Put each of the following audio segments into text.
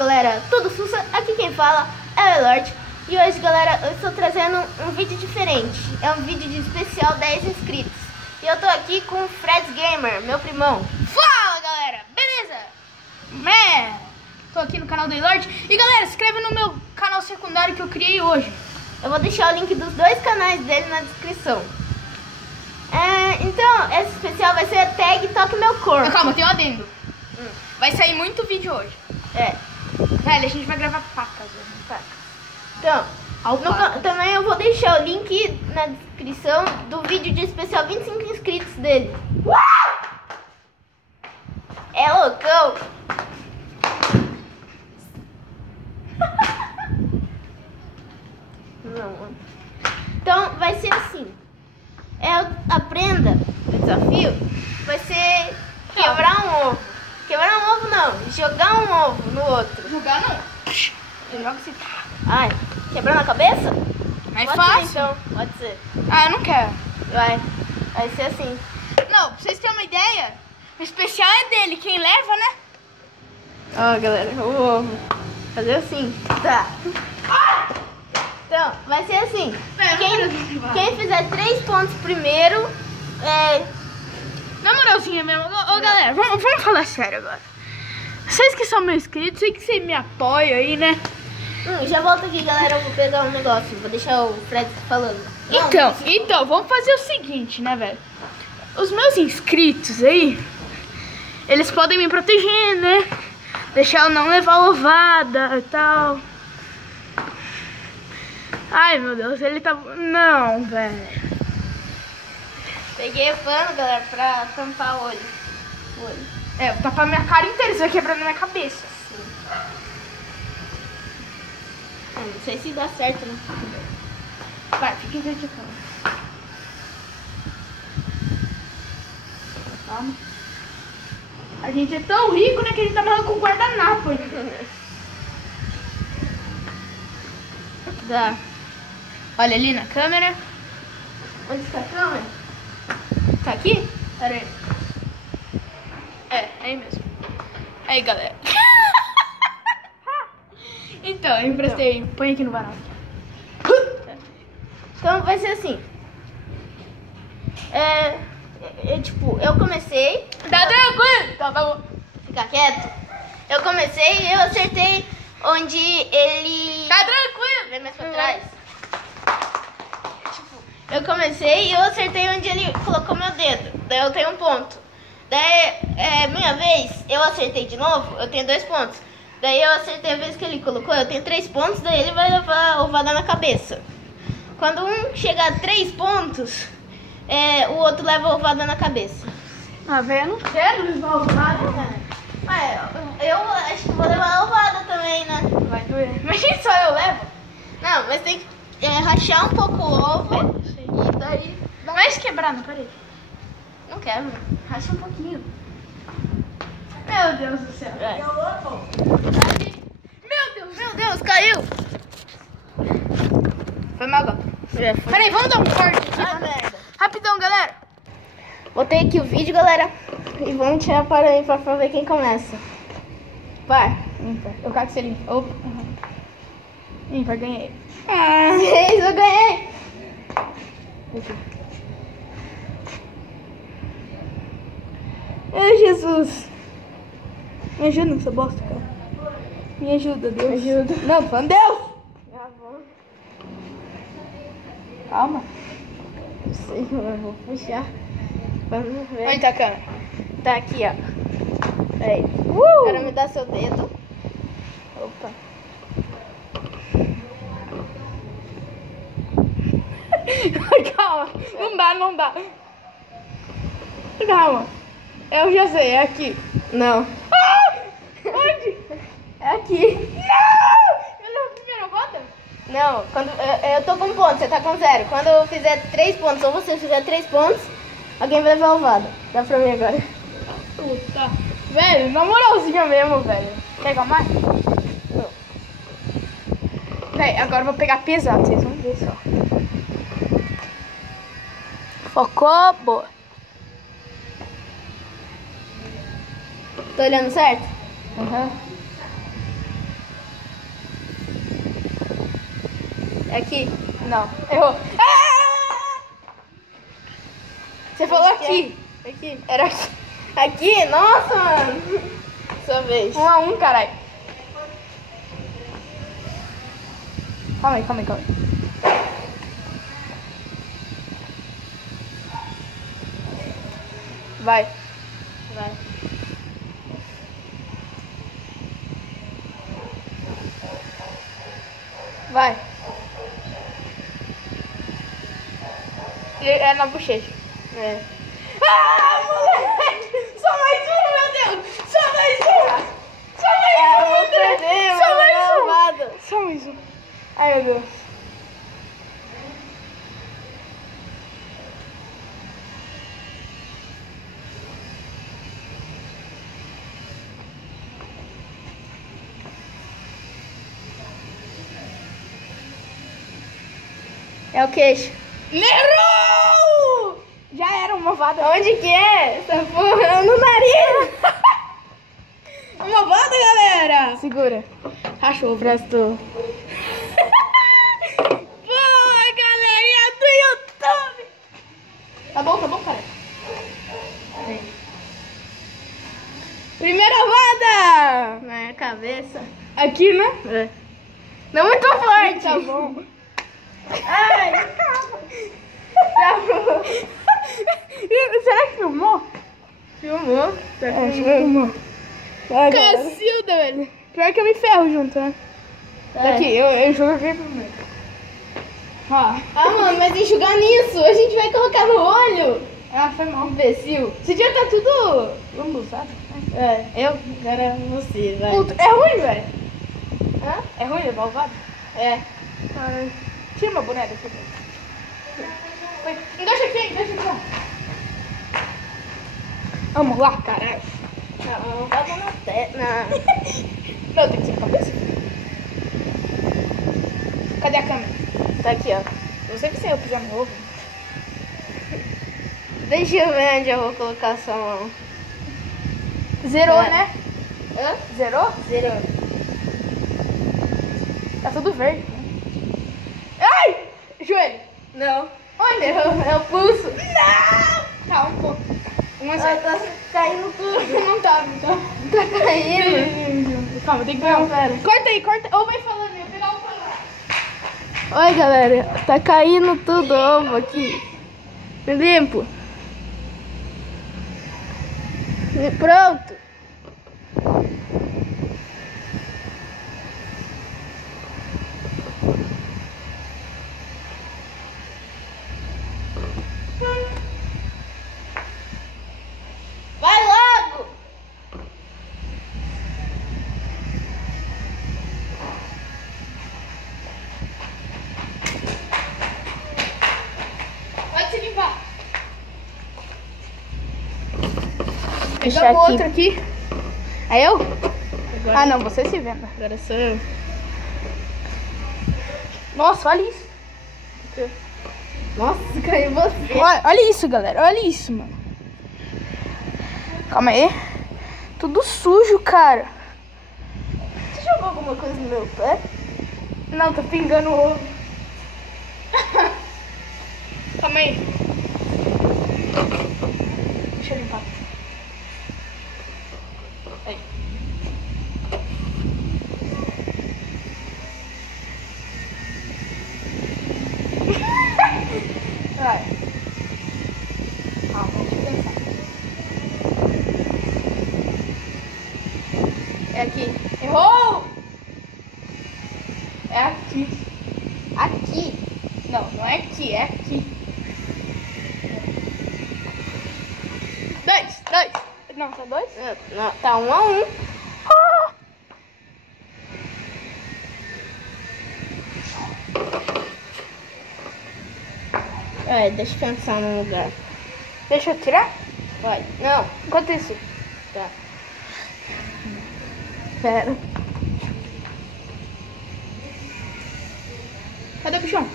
galera, tudo sussa, aqui quem fala é o Elord. E hoje, galera, eu estou trazendo um vídeo diferente. É um vídeo de especial 10 inscritos. E eu tô aqui com o Fred Gamer, meu primão. Fala, galera, beleza? Tô aqui no canal do Elord. E galera, se inscreve no meu canal secundário que eu criei hoje. Eu vou deixar o link dos dois canais dele na descrição. Então, esse especial vai ser a tag Toque Meu Corpo. Mas calma, tem um adendo. Vai sair muito vídeo hoje. Velho, a gente vai gravar facas hoje. Então, também eu vou deixar o link na descrição do vídeo de especial 25 inscritos dele. É loucão! Não. Então vai ser assim. Aprenda, o desafio vai ser quebrar um ovo. Quebrar um ovo não, jogar um ovo no outro. Jogar não. Eu jogo assim. Ai, quebrar na cabeça? É Pode fácil. ser, então, pode ser. Ah, eu não quero. Vai ser assim. Não, pra vocês terem uma ideia, o especial é dele, quem leva, né? Ó, galera, o ovo. Fazer assim. Tá. Então, vai ser assim. Quem fizer 3 pontos primeiro, Na moralzinha mesmo. Ô, galera, vamos falar sério agora. Vocês que são meus inscritos, sei que vocês me apoiam aí, né? Já volto aqui, galera, eu vou pegar um negócio. Vou deixar o Fred falando. Então, vamos fazer o seguinte, né, velho? Os meus inscritos aí, eles podem me proteger, né? Deixar eu não levar ovada e tal. Ai, meu Deus, ele tá... Não, velho. Peguei o pano, galera, pra tampar o olho. Vou tapar minha cara inteira, isso vai quebrar na minha cabeça. Não sei se dá certo, né? Vai, fica acreditando. Calma. A gente é tão rico, né, que a gente tá morrendo com guardanapo. Dá. Olha ali na câmera. Onde está a câmera? Tá aqui? Pera aí. Aí mesmo. Aí, galera. Então, eu emprestei. Põe aqui no varal. Então vai ser assim. Eu comecei. Tá tranquilo. Tá bom. Fica quieto. Eu comecei e eu acertei onde ele... Tá tranquilo. Vem mais pra trás. Eu comecei e eu acertei onde ele colocou meu dedo. Daí eu tenho um ponto. Daí, minha vez, eu acertei de novo, eu tenho 2 pontos. Daí eu acertei a vez que ele colocou, eu tenho 3 pontos, daí ele vai levar a ovada na cabeça. Quando um chegar a 3 pontos, o outro leva a ovada na cabeça. Ah, velho, eu não quero levar ovada. Eu acho que vou levar a ovada também, né? Vai doer. Imagina só eu levo. Não, mas tem que rachar um pouco o ovo. E daí... Não vai se quebrar na parede. Não quero, racha um pouquinho. Meu Deus do céu. Meu Deus, caiu. Foi mal, gato. Peraí, vamos dar um corte aqui. Merda. Rapidão, galera. Botei aqui o vídeo, galera. E vamos tirar para aí pra ver quem começa. Vai. Ímpar. Eu quero que você limpa. Opa. Ímpar, ganhei. 6, eu ganhei. Ai, Jesus. Me ajuda nessa bosta, cara. Me ajuda, Deus. Me ajuda. Não, falando Deus. Calma. Não sei, eu vou puxar. Vamos ver. Onde tá a câmera? Tá aqui, ó. Peraí. Agora me dá seu dedo. Opa. Calma. Não dá. Calma. Eu já sei, é aqui. Não. Onde? É aqui. Não! Eu levo a primeira roda? Não, quando eu tô com 1 ponto, você tá com 0. Quando eu fizer 3 pontos, ou você fizer 3 pontos, alguém vai levar a ovada. Dá pra mim agora. Puta. Velho, na moralzinha mesmo, velho. Quer mais? Não. Velho, agora eu vou pegar pesado, vocês vão ver só. Focou, boa. Tô olhando certo? Uhum. É aqui. Não, errou. Ah! Você falou aqui. Aqui. Era aqui. Aqui? Nossa, mano. Sua vez. 1 a 1, caralho. Calma aí. Vai. Vai. Vai. É na bochecha. É. Ah, moleque! Só mais uma, meu Deus! Só mais uma! Só mais Eu uma, vou meu Deus! perder, Só mano. mais uma! Malvado. Só mais uma. Ai, meu Deus. É o queixo. Errou! Já era uma vada. Onde que é? Essa porra é no nariz. Uma vada, galera! Segura. Cachorro, prestou. Boa, galerinha do YouTube! Tá bom, cara. Primeira vada! Na minha cabeça. Aqui, né? É. Não muito forte. Tá bom. Ai. Será que filmou? Filmou. Filmou. Vai, galera. Cacilda, velho. Pior que eu me ferro junto, né? Daqui, eu joguei primeiro. Ó. Ah, mano, mas enxugar nisso. A gente vai colocar no olho. Ah, foi mal. Imbecil. Você já tá tudo lambuzado? É, eu? Agora você, vai. Puta, é ruim, velho. Hã? É ruim levar o vado? É. Tira uma boneca aqui. Encaixa aqui, ó. Vamos lá, caralho. Não, vai dar na testa. Não, tem que ser a cabeça. Cadê a câmera? Tá aqui, ó. Eu sei que você ia pisar no ovo. Deixa eu ver onde eu vou colocar a sua mão. Zerou, É. né? Hã? Zerou? Zerou. Tá tudo verde. Ai! Joelho. Não. Onde? É o pulso. Não! Tá, um pouco. 1 a 0. Tá caindo tudo. Não tá. Tá caindo. Calma, tem que Não, pegar. pera. Corta aí. Ou vai falando, eu vou pegar o celular. Oi, galera. Tá caindo tudo ovo aqui. Me limpo. E pronto. Vai logo. Pode se limpar. Deixa Pegamos aqui. outro aqui. É eu? Agora, Ah, não, você se venda. agora sou eu. Nossa, olha isso. Nossa, caiu você. Olha isso, galera. Olha isso, mano. Calma aí. Tudo sujo, cara. Você jogou alguma coisa no meu pé? Não, tá pingando o ovo. Calma aí. Deixa eu limpar. Aí. Vai. Calma, deixa eu pensar. É aqui. Errou! É aqui. Aqui. Não, não é aqui, é aqui. 2. Não, tá 2? Não, tá 1 a 1. É, deixa eu pensar num lugar. Deixa eu tirar? Vai. Não. Enquanto isso. Tá. Pera. Cadê o bichão?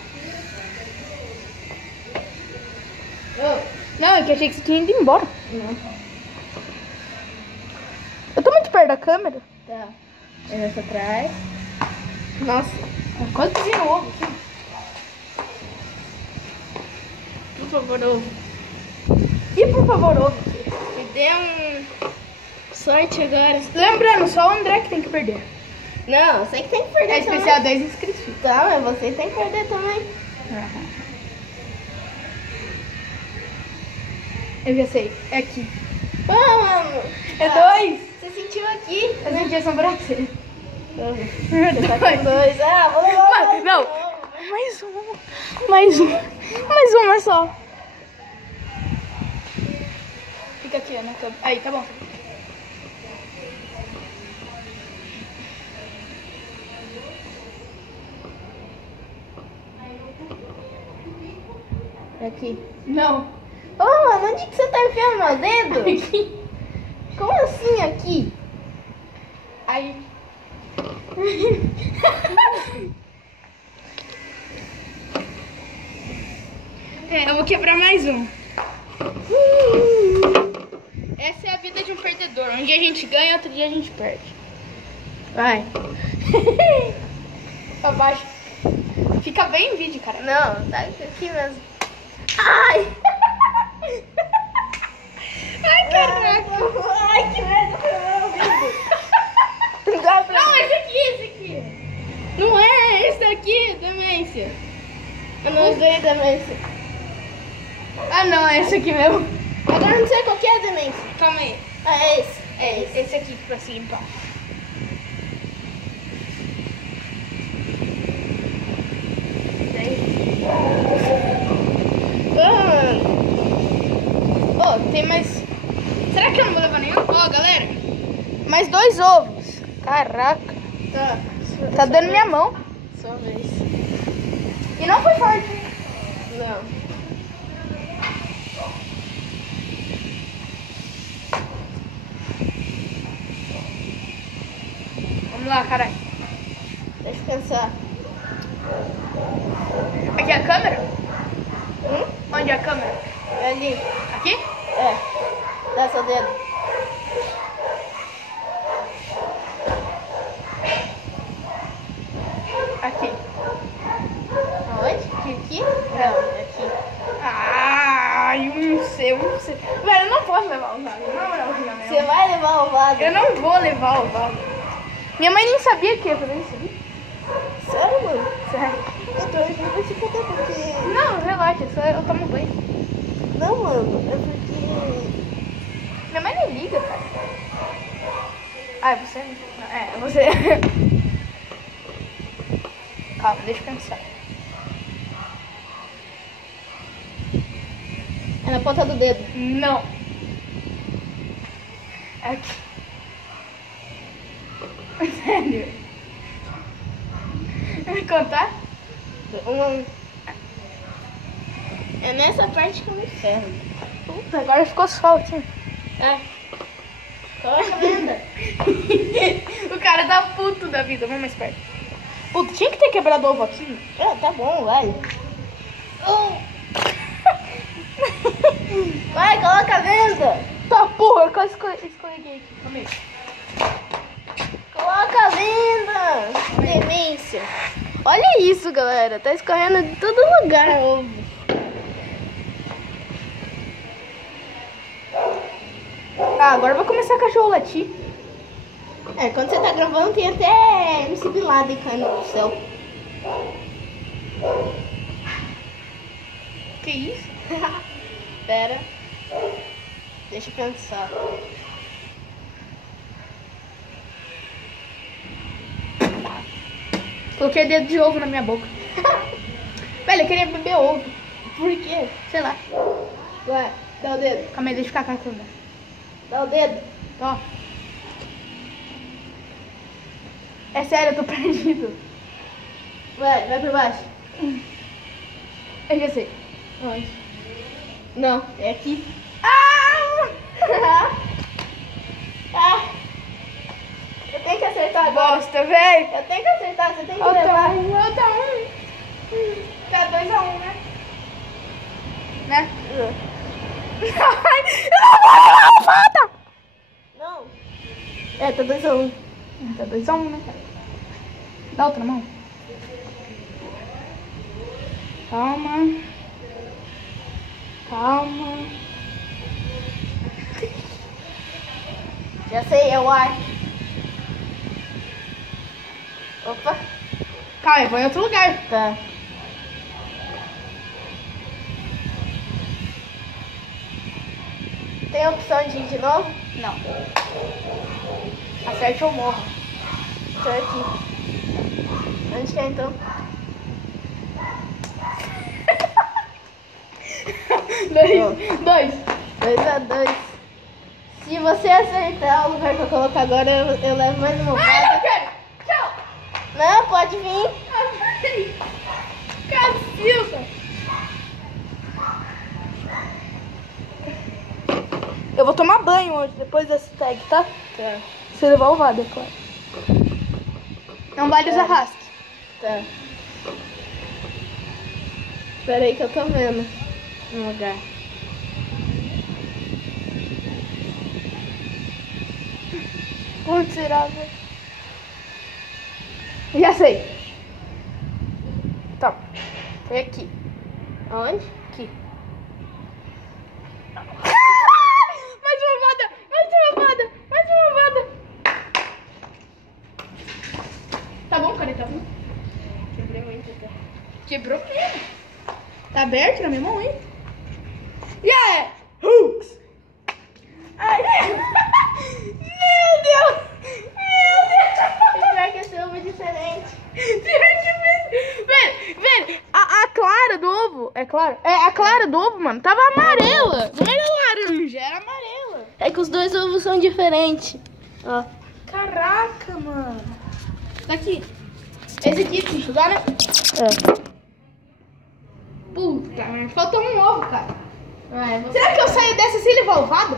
Oh. Não, é que eu achei que você tinha ido embora. Não. Eu tô muito perto da câmera. Tá. Essa atrás. Nossa. Eu quase pisei no ovo aqui. Por favor, ovo. E por favor, ovo. Me dê sorte agora. Lembrando, só o André que tem que perder. Não, você que tem que perder É também. especial 10 inscritos. Tá, mas você tem que perder também. Eu já sei. É aqui. Mano. É 2. Você sentiu aqui? Eu senti a sobrancelha. Você tá com 2. Ah, vou levar Mas, não. Mais uma só. Fica aqui, né? Aí, tá bom. Aqui. Não. Ô, mano, onde que você tá enfiando meu dedo? Aqui. Como assim aqui? Aí. Eu vou quebrar mais um. Essa é a vida de um perdedor. Um dia a gente ganha, outro dia a gente perde. Vai. Abaixo. Fica bem em vídeo, cara. Não, tá aqui mesmo. Ai! Ai, caraca. Ai, que merda, foi meu ouvido. Não, esse aqui. Não é, esse daqui, demência. Eu não usei demência. Ah, não, é esse aqui mesmo. Agora eu não sei qual que é a demência. Calma aí. Ah, é esse. É esse. Esse aqui pra se limpar. Ó, tem mais... Será que eu não vou levar nenhum? Ó, galera. Mais 2 ovos. Caraca. Tá dando minha mão. Sua vez. E não foi forte. Não. Vamos lá, caralho. Deixa eu pensar. Aqui é a câmera? Onde é a câmera? É ali. Aqui? É. Dá seu dedo. Aqui. Aonde? Aqui? Não, é aqui. Ai, um C. Velho, eu não posso levar o vaso. Não. Você vai levar o vaso. Eu não vou levar o vaso. Minha mãe nem sabia que ia fazer isso ali. Sério, mano? Sério. Eu tô aqui pra te contar porque... Não, relaxa, só eu tomo banho. Não, mano. É porque... Minha mãe nem liga, cara. Ah, é você? Não, é você. Calma, deixa eu pensar. É na ponta do dedo. Não. É aqui. Sério. Vai contar? É nessa parte que eu me ferro. Puta, agora ficou solto. É. Coloca a venda. O cara tá puto da vida, vamos mais perto. Puta, tinha que ter quebrado ovo aqui. Tá bom, vai. Vai, coloca a venda. Tá porra, eu quase escorreguei aqui. Calma aí. Coloca a venda. Demência. Olha isso, galera. Tá escorrendo de todo lugar ovo. Ah, agora vai começar a cachorro latir. É, quando você tá gravando tem até MC Bin Laden caindo do céu. Que isso? Pera. Deixa eu pensar. Coloquei dedo de ovo na minha boca. Velho, eu queria beber ovo. Por quê? Sei lá. Vai, dá o dedo. Calma aí, deixa eu ficar com a câmera. Dá o dedo. Ó. É sério, eu tô perdido. Vai por baixo. Eu já sei. Onde? Não, é aqui. Ah! Ah! Eu tenho que acertar agora. Bosta, velho. Eu tenho que acertar, você tem que levar. Tá 2-1, né? Né? Ai, eu não vou levar a fada! Não. É, tá 2-1. Tá 2-1, né, cara? Dá outra mão. Calma. Calma. Já sei, é o ar. Opa. Calma, eu vou em outro lugar. Tá. Tem a opção de ir de novo? Não. Acerte ou morra. Tô aqui. Onde que é então? 2. 2-2. Se você acertar o lugar que eu colocar agora, eu levo mais uma Ai, fada. não quero. Tchau. Não, pode vir. Cacilda. Eu vou tomar banho hoje, depois desse tag, tá? Tá. Se levar o vado, é claro. Não vale os arrasques. Tá. Espera aí que eu tô vendo um lugar. Onde será, velho? Já sei. Tá. Foi aqui. Aonde? Aqui. Mais uma vada! Mais uma vada! Mais uma vada! Tá bom, cara? Tá bom? Quebrei muito até. Quebrou mesmo. Tá aberto na minha mão, hein? Yeah! Hooks! Ai, meu Deus! Meu Deus! Pior que esse ovo é diferente. Velho, a clara do ovo, é claro? É, a clara do ovo, mano, tava amarela. Não era laranja, era amarela. É que os dois ovos são diferentes. Ó. Caraca, mano. Daqui. Esse aqui, se estudar, né? É. Puta, merda. Faltou um ovo, cara. Vai, você... Será que eu saio dessa sem levar o vado?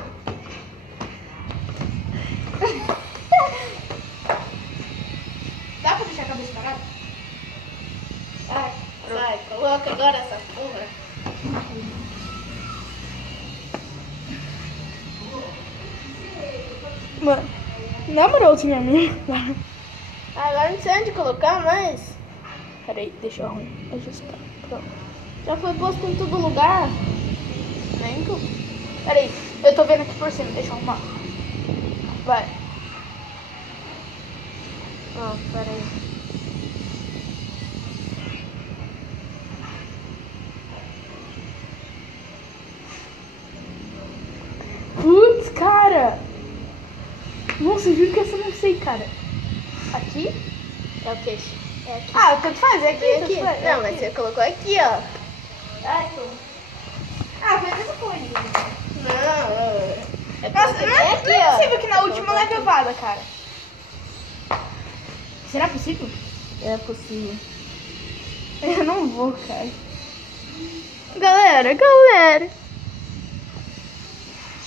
Dá pra deixar a cabeça parada? Vai, coloca agora essa porra. Mano, na moralzinha minha. Agora não sei onde colocar mais. Peraí, deixa eu ajustar. Pronto. Já foi posto em todo lugar. Nem tu. Peraí, eu tô vendo aqui por cima, deixa eu arrumar. Vai. Ó, peraí. Putz, cara. Nossa, juro que essa eu não sei, cara. Aqui? É o peixe. É aqui. Ah, tanto faz, é aqui. Vem tanto aqui. faz, é Não, mas aqui. você colocou aqui, ó. Ai, pô. Ah, foi essa coisa. Não, é Nossa, porque não vem é, aqui, não é ó. possível que na última Colocou leve aqui. ovada, cara. Será possível? É possível. Eu não vou, cara. Galera.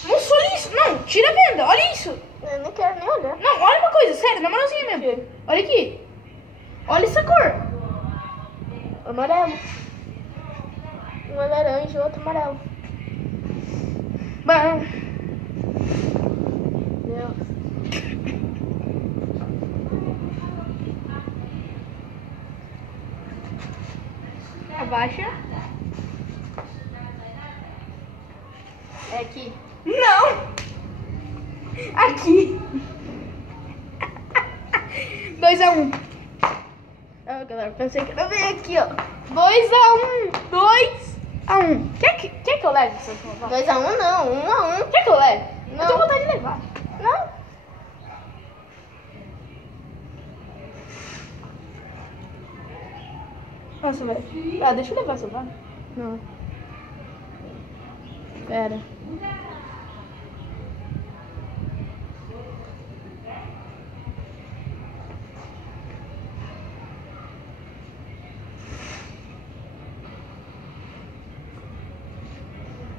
Nossa, olha isso. Não, tira a venda, olha isso. Eu não quero nem olhar. Não, olha uma coisa, sério, na moralzinha mesmo. Olha aqui. Olha essa cor. Amarelo. Um é laranja e o outro amarelo. Bom, Deus. abaixa. É aqui. Não. Aqui. 2-1. Ah, galera, pensei que era bem aqui, ó. 2-1. 2-1. Quer que eu leve essa sua? 2-1 não, 1-1. Quer que eu leve? Não. Eu tô com vontade de levar. Não. Nossa, velho. Ah, deixa eu levar essa vaga. Não. Pera.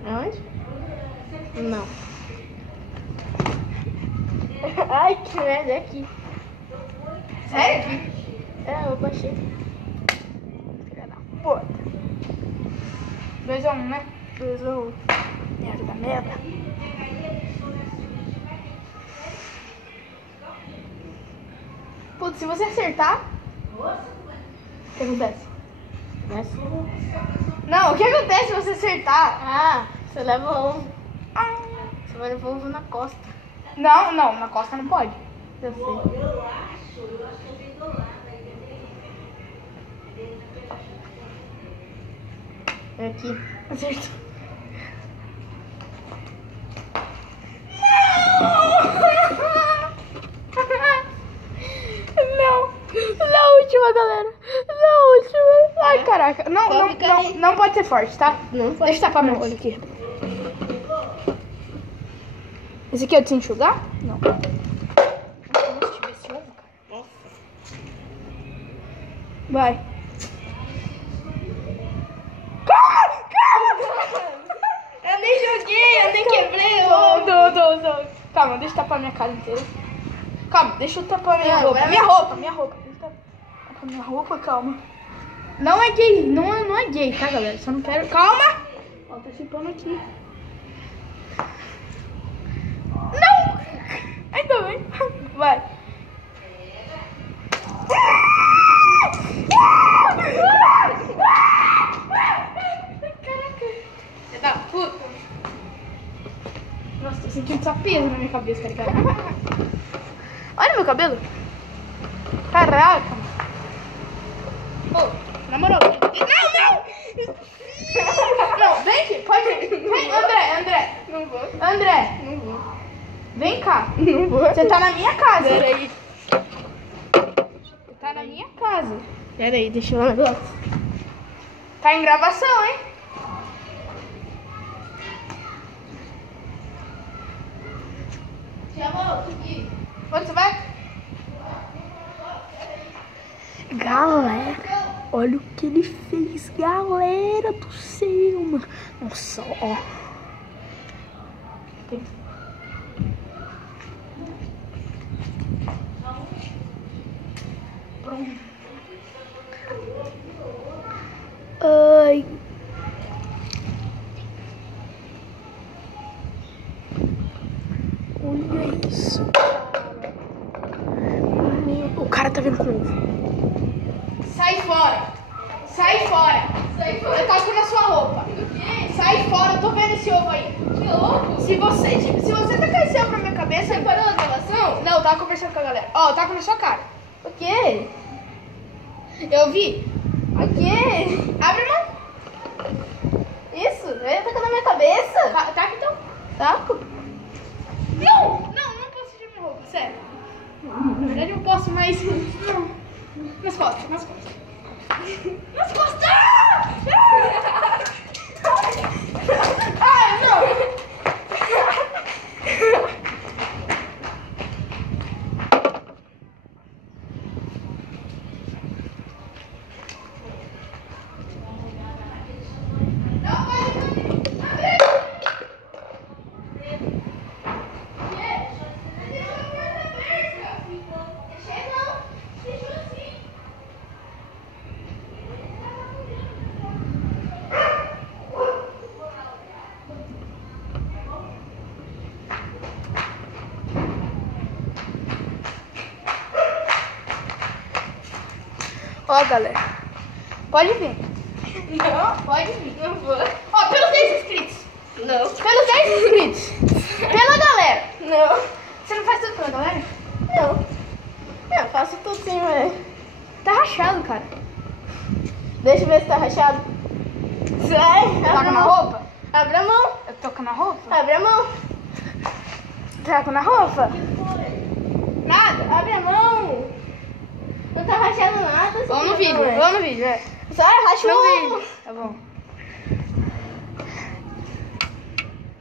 Aonde? Não. Ai, que merda, é aqui. Sério? É, eu baixei. Filha da puta. 2-1, né? 2-1. Merda. Putz, se você acertar... O que acontece? Desce. Não, o que acontece se você acertar? Ah, você leva ovo. Você vai levar ovo na costa. Não, na costa não pode. Eu sei. Eu acho que eu vi do lado. É aqui. Acertou. Não! Na última, galera! Na última! Ai, caraca! Não pode ser forte, tá? Não pode. Deixa eu tapar meu olho aqui. Esse aqui é de se enxugar? Não. Nossa, deixa eu ver esse ovo, cara. Nossa. Vai. Eu nem joguei, eu nem quebrei o ovo. Calma, deixa eu tapar minha cara inteira. Calma, deixa eu tapar minha Não, roupa. vai- Minha roupa. Deixa eu tapar minha roupa, calma. Não é gay, não é gay, tá, galera? Só não quero... Calma! Ó, tá esse pano aqui. Não! Ainda bem. Vai. Caraca. Da puta. Nossa, tô sentindo só peso na minha cabeça, cara. Olha meu cabelo. Caraca. Ô, na moral. Não! Não, vem aqui, pode ir. Vem, André. Não vou. André, Não vou. vem cá. Não vou. Você tá na minha casa. Peraí. Você tá na minha casa. Peraí, deixa eu ver um negócio. Tá em gravação, hein? Já volto aqui. Onde você vai? Galera, olha o que ele fez, galera do céu, mano. Nossa, ó. Pronto. Ai. Olha isso, cara. O cara tá vendo com o ovo. Sai fora! Sai fora! Sai fora. Eu taco na sua roupa. Sai fora, eu tô vendo esse ovo aí. Que ovo? Se você tacar esse ovo na minha cabeça... Você parou a gravação? Não, eu tava conversando com a galera. Ó, eu taco na sua cara. O quê? Eu vi. O quê? Abre a mão. Isso? Ele tá na minha cabeça? Taca então. Taco? Não posso tirar minha roupa, sério. Na verdade eu posso, mas... Não. Nas costas. Nas costas! Ah, não! Ó, galera. Pode vir. Não. Pode vir. Não vou. Ó, pelos 10 inscritos. Não. Pelos 10 inscritos. Pela galera. Não. Você não faz tudo pela galera? Não. Eu faço tudo sim, mas... Tá rachado, cara. Deixa eu ver se tá rachado. Sai. Taca na roupa? Abre a mão. Eu toco na roupa? Abre a mão. Taco na roupa? Nada. Abre a mão. Não tá rachado nada. Vamos no vídeo, é. Sai, racha No o ovo. vídeo. Tá bom.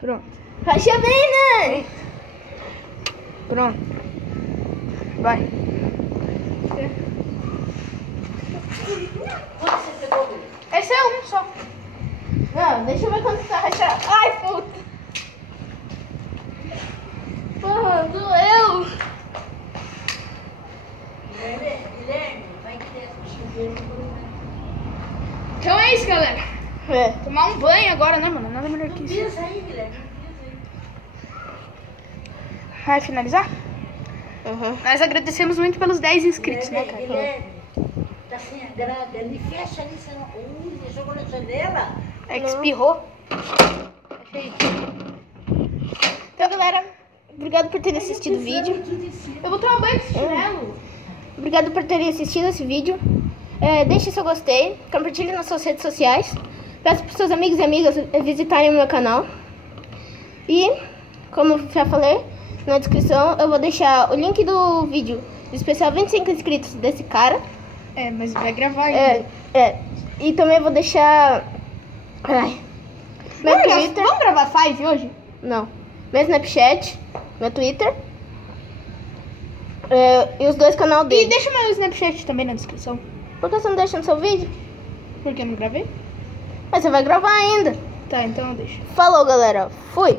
Pronto. Racha bem, né? Pronto. Vai. Esse é um só. Não, deixa eu ver quando tá rachado. Ai, puta. Porra, doeu. Guilherme, vai que desce o chuveiro. Então é isso, galera. É. Tomar um banho agora, né, mano? Nada melhor que isso. Pisa aí, Guilherme. Vai finalizar? Uhum. Nós agradecemos muito pelos 10 inscritos, né, cara? Guilherme, tá assim, grande. Ele fecha ali, você não. Ele jogou na janela. É que espirrou. Achei. Então, galera, obrigado por terem assistido o vídeo. Eu vou tomar banho de chinelo. Obrigado por terem assistido esse vídeo. Deixe seu gostei, compartilhe nas suas redes sociais. Peço para seus amigos e amigas visitarem o meu canal. E, como já falei, na descrição eu vou deixar o link do vídeo do especial 25 inscritos desse cara. É, mas vai gravar ainda. E também vou deixar meu Twitter. Vamos gravar 5 hoje? Não. Meu Snapchat, meu Twitter. E os dois canal E dele. deixa meu Snapchat também na descrição. Por que você não deixa no seu vídeo? Porque eu não gravei? Mas você vai gravar ainda. Tá, então eu deixo. Falou, galera. Fui.